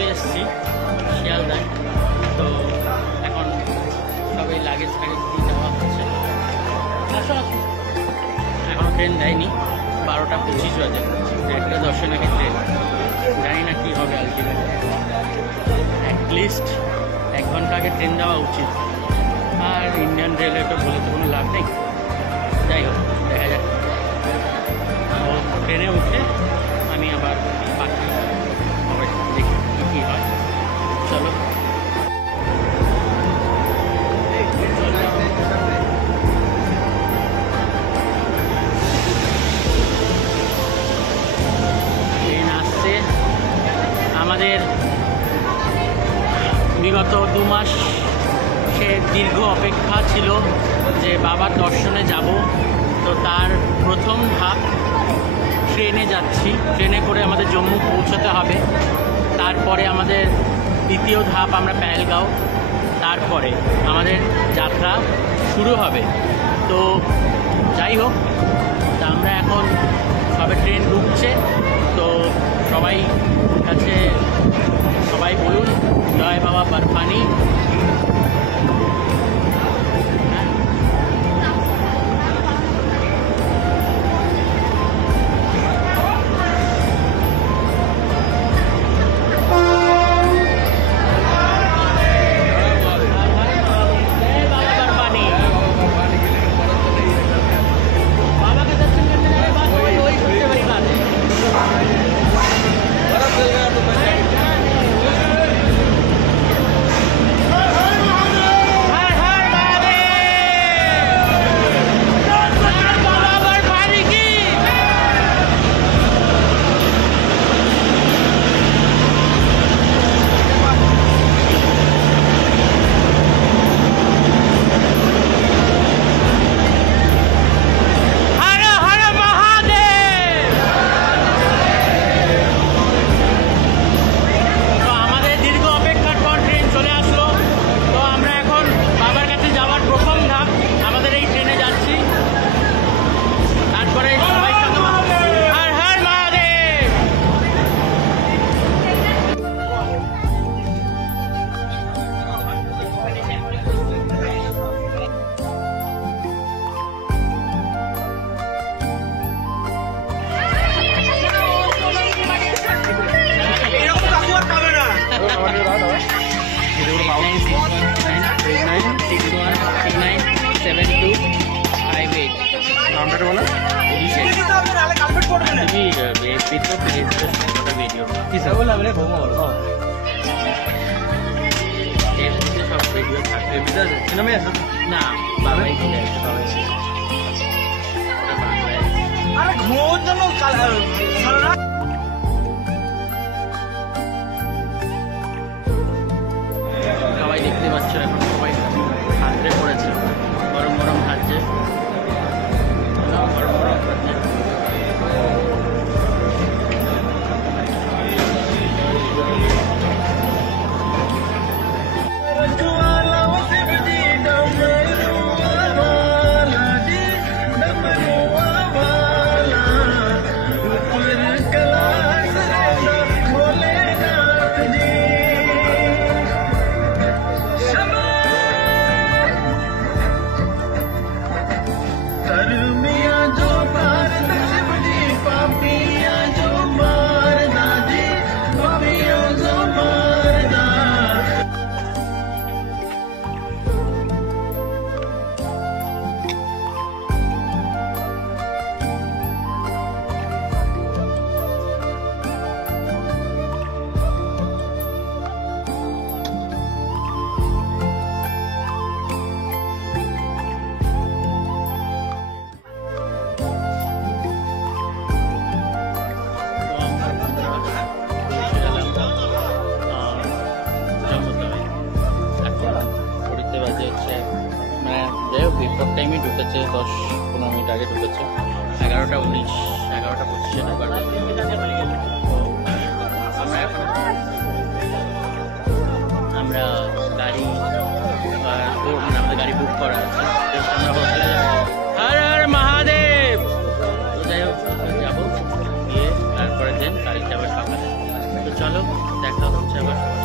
চলে এসেছি শিয়ালদায়। তো এখন সবাই লাগেজ দিয়ে যাওয়া হচ্ছে। এখনও ট্রেন দেয়নি, 12:25 বাজে, 1:10 আগে ট্রেন। জানি না কী হবে আলটিমেট। অ্যাটলিস্ট 1 ঘন্টা আগে ট্রেন দেওয়া উচিত। আর ইন্ডিয়ান রেলওয়ে তো বলে তো কোনো লাভ নেই। যাই হোক, দেখা যাক। তো ট্রেনে উঠে আমি আবার পাখি আবার দেখি কী হয়। চলো। ট্রেন আসছে। আমাদের বিগত 2 মাস দীর্ঘ অপেক্ষা ছিল যে বাবার দর্শনে যাব। তো তার প্রথম ধাপ ট্রেনে যাচ্ছি। ট্রেনে করে আমাদের জম্মু পৌঁছতে হবে। তারপরে আমাদের দ্বিতীয় ধাপ আমরা পেহেলগাঁও। তারপরে আমাদের যাত্রা শুরু হবে। তো যাই হোক, আমরা এখন সবে ট্রেন ঢুকছে। তো সবাই কাছে সবাই বলুন জয় বাবা বরফানি। না বাবাই সবাই দেখতে পাচ্ছ এখন সবাই হাতরে পড়েছে। গরম গরম খাচ্ছে, গরম গরম খাচ্ছে। বিফোর টাইমে ঢুকেছে, 10-15 মিনিট আগে ঢুকেছে। 11:19, 11:25 ঢোকার কথা। আমরা গাড়ি আমাদের গাড়ি বুক করা আছে, আমরা হোটেলে যাবো। হর হর মহাদেব। তো যাই হোক, যাবো গিয়ে তারপরে দেন কালকে আবার সকালে। তো চলো দেখা হচ্ছে। যাবে।